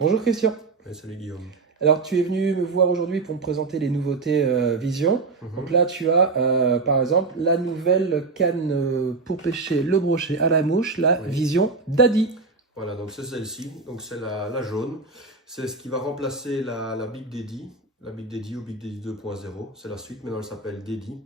Bonjour Christian. Ouais, salut Guillaume. Alors tu es venu me voir aujourd'hui pour me présenter les nouveautés Vision. Donc là tu as par exemple la nouvelle canne pour pêcher le brochet à la mouche, la Oui. Vision Daddy. Voilà, donc c'est celle-ci, donc c'est la jaune. C'est ce qui va remplacer la Big Daddy, la Big Daddy ou Big Daddy 2.0. C'est la suite, maintenant elle s'appelle Daddy.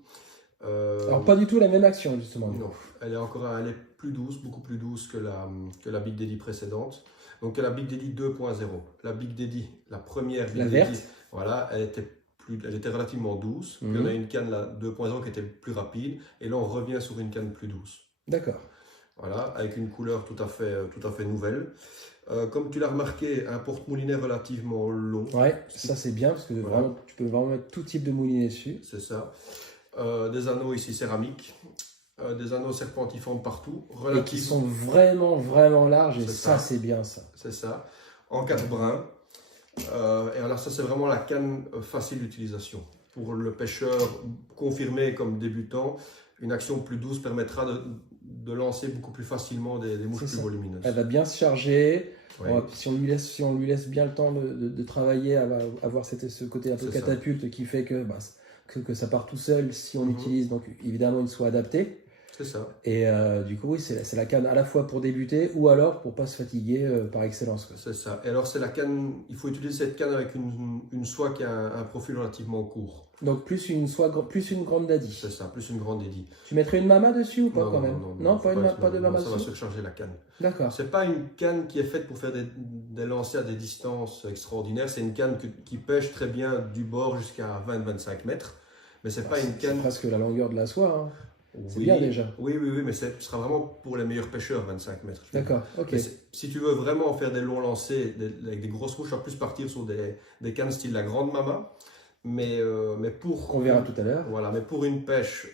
Alors pas du tout la même action justement. Non, elle est plus douce, beaucoup plus douce que la Big Daddy précédente. Donc la Big Daddy 2.0. La Big Daddy, la première Big La Daddy, verte. voilà, elle était relativement douce. Puis on a une canne la 2.0 qui était plus rapide. Et là on revient sur une canne plus douce. D'accord. Voilà, avec une couleur tout à fait nouvelle. Comme tu l'as remarqué, un porte-moulinet relativement long. Ouais, ça c'est bien parce que Voilà. vraiment, tu peux vraiment mettre tout type de moulinet dessus. C'est ça. Des anneaux ici céramiques. Des anneaux serpentifères partout. Et qui sont vraiment larges et ça c'est bien ça. C'est ça. En 4 brins. Et alors ça c'est vraiment la canne facile d'utilisation. Pour le pêcheur confirmé comme débutant, une action plus douce permettra de lancer beaucoup plus facilement des mouches plus volumineuses. Elle va bien se charger. Oui. Si on lui laisse bien le temps de travailler, elle va avoir ce côté un peu catapulte qui fait que ça part tout seul si on utilise donc évidemment une soie adaptée. C'est ça. Et du coup, oui, c'est la canne à la fois pour débuter ou alors pour pas se fatiguer par excellence. C'est ça. Et alors, c'est la canne, il faut utiliser cette canne avec une soie qui a un profil relativement court. Donc, plus une grande daddy. C'est ça, plus une grande Daddy. Tu mettrais une mama dessus ou pas Non, quand même? Non, Pas de mama ça va dessus? surcharger la canne. D'accord. C'est pas une canne qui est faite pour faire des lancers à des distances extraordinaires. C'est une canne qui pêche très bien du bord jusqu'à 20-25 mètres. Mais c'est pas une canne. C'est presque la longueur de la soie. Hein. C'est Oui, bien déjà. Oui, mais ce sera vraiment pour les meilleurs pêcheurs, 25 mètres. D'accord, ok. Mais si tu veux vraiment faire des longs lancers avec des grosses mouches, tu vas plus partir sur des cannes style la grande mama. Mais pour. On verra tout à l'heure. Voilà, mais pour une pêche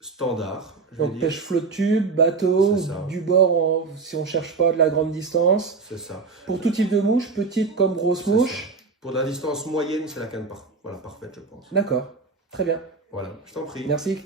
standard. Donc pêche flotte tube, bateau, du bord si on cherche pas de la grande distance. C'est ça. Pour tout type de mouche, petite comme grosse mouche. Pour la distance moyenne, c'est la canne parfaite, je pense. D'accord, très bien. Voilà, je t'en prie. Merci.